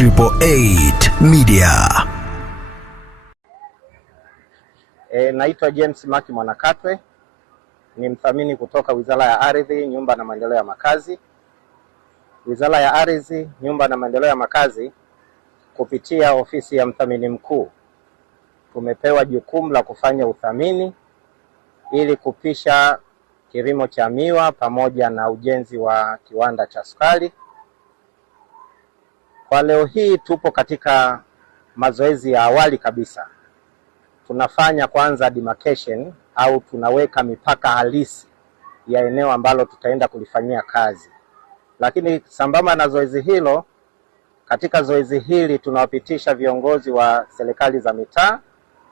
888 Media. Naitwa James Maki Mwanakatwe, ni mthamini kutoka Wizara ya Ardhi, Nyumba na Maendeleo ya Makazi. Wizara ya Ardhi, Nyumba na Maendeleo ya Makazi kupitia ofisi ya mthamini mkuu tumepewa jukumu la kufanya uthamini ili kupisha kilimo cha miwa pamoja na ujenzi wa kiwanda cha sukari. Kwa leo hii tupo katika mazoezi ya awali kabisa. Tunafanya kwanza demarcation au tunaweka mipaka halisi ya eneo ambalo tutaenda kulifanyia kazi. Lakini sambamba na zoezi hilo, katika zoezi hili tunawapitisha viongozi wa serikali za mitaa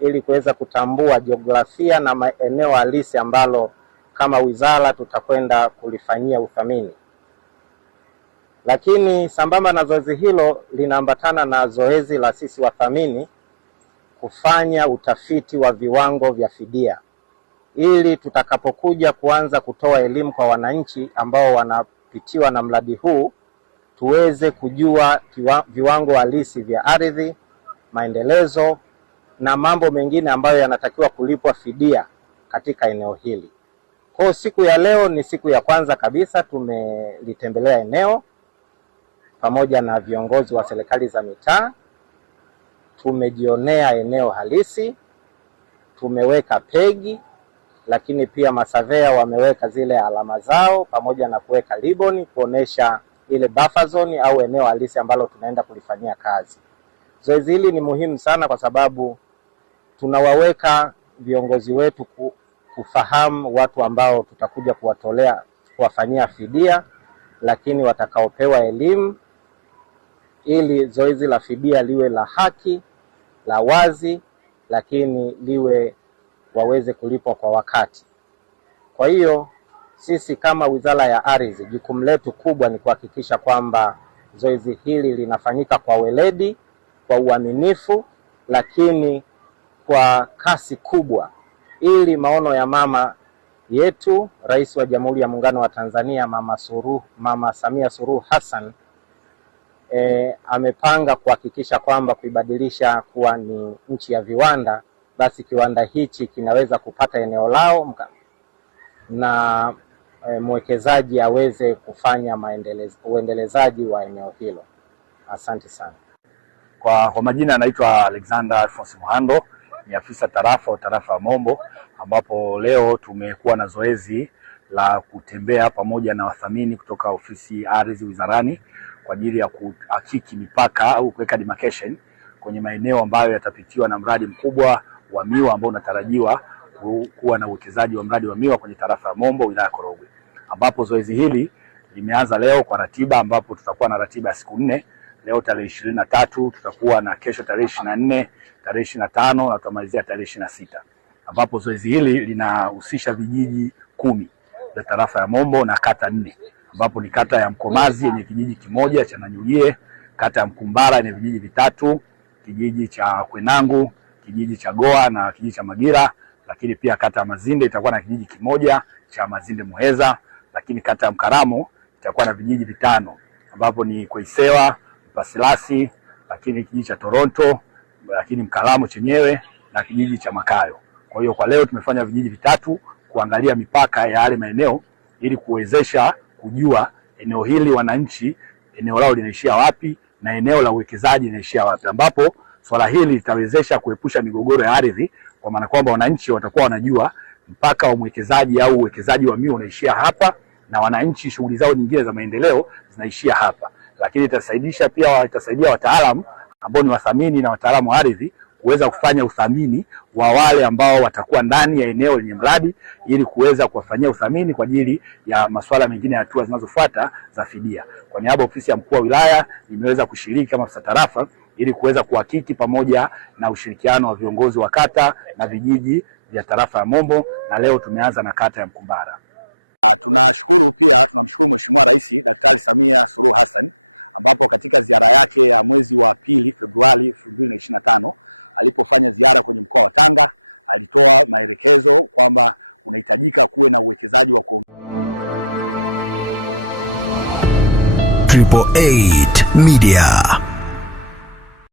ili kuweza kutambua jiografia na maeneo halisi ambalo kama wizara tutakwenda kulifanyia uthamini. Lakini sambamba na zoezi hilo linaambatana na zoezi la sisi wathamini kufanya utafiti wa viwango vya fidia ili tutakapokuja kuanza kutoa elimu kwa wananchi ambao wanapitiwa na mradi huu tuweze kujua viwango halisi vya ardhi, maendelezo na mambo mengine ambayo yanatakiwa kulipwa fidia katika eneo hili. Kwa siku ya leo ni siku ya kwanza kabisa tumelitembelea eneo pamoja na viongozi wa serikali za mitaa. Tumejionea eneo halisi, tumeweka pegi, lakini pia masavea wameweka zile alama zao pamoja na kuweka ribbon kuonesha ile buffer zone au eneo halisi ambalo tunaenda kulifanyia kazi. Zoezi hili ni muhimu sana kwa sababu tunawaweka viongozi wetu kufahamu watu ambao tutakuja kuwafanyia fidia, lakini watakaopewa elimu ili zoezi la fidia liwe la haki, la wazi, lakini waweze kulipwa kwa wakati. Kwa hiyo sisi kama Wizara ya Ardhi, jukumu letu kubwa ni kuhakikisha kwamba zoezi hili linafanyika kwa weledi, kwa uaminifu, lakini kwa kasi kubwa, ili maono ya mama yetu Rais wa Jamhuri ya Muungano wa Tanzania Mama Samia Suluhu Hassan amepanga kuhakikisha kwamba kuibadilisha kuwa ni nchi ya viwanda, basi kiwanda hichi kinaweza kupata eneo lao na mwekezaji aweze kufanya uendelezaji wa eneo hilo. Asante sana. Kwa majina anaitwa Alexander Alphonse Muhando, ni afisa tarafa ya Mombo, ambapo leo tumekuwa na zoezi la kutembea pamoja na wathamini kutoka ofisi ya ardhi wizarani kwa ajili ya kuhakiki mipaka au kuweka demarcation kwenye maeneo ambayo yatapitiwa na mradi mkubwa wa miwa ambao unatarajiwa kuwa na uwekezaji wa mradi wa miwa kwenye tarafa ya Mombo, wilaya ya Korogwe, ambapo zoezi hili limeanza leo kwa ratiba, ambapo tutakuwa na ratiba ya siku 4. Leo tarehe 23 tutakuwa na kesho tarehe 24, tarehe 25 na tutamalizia tarehe 26, ambapo zoezi hili linahusisha vijiji 10 vya tarafa ya Mombo na kata 4, ambapo ni kata ya Mkomazi yenye kijiji kimoja cha Nanyulie, kata ya Mkumbara yenye vijiji 3, kijiji cha Kwenangu, kijiji cha Goa na kijiji cha Magira, lakini pia kata ya Mazinde itakuwa na kijiji kimoja cha Mazinde Muheza, lakini kata ya Mkaramo itakuwa na vijiji 5 ambapo ni Kweisewa, Pasilasi, lakini kijiji cha Toronto, lakini Mkalamo chenyewe na kijiji cha Makayo. Kwa hiyo kwa leo tumefanya vijiji 3 kuangalia mipaka ya yale maeneo ili kuwezesha kujua eneo hili wananchi eneo lao linaishia wapi na eneo la uwekezaji linaishia wapi, ambapo swala hili litawezesha kuepusha migogoro ya ardhi, kwa maana kwamba wananchi watakuwa wanajua mpaka wa mwekezaji au uwekezaji wa miwa unaishia hapa na wananchi shughuli zao nyingine za maendeleo zinaishia hapa. Lakini itasaidia wataalamu ambao ni wathamini na wataalamu wa ardhi kuweza kufanya uthamini wa wale ambao watakuwa ndani ya eneo lenye mradi ili kuweza kuwafanyia uthamini kwa ajili ya masuala mengine ya hatua zinazofuata za fidia. Kwa niaba ya ofisi ya mkuu wa wilaya nimeweza kushiriki kama afisa tarafa ili kuweza kuhakiki pamoja na ushirikiano wa viongozi wa kata na vijiji vya tarafa ya Mombo, na leo tumeanza na kata ya Mkumbara. Triple 8 Media.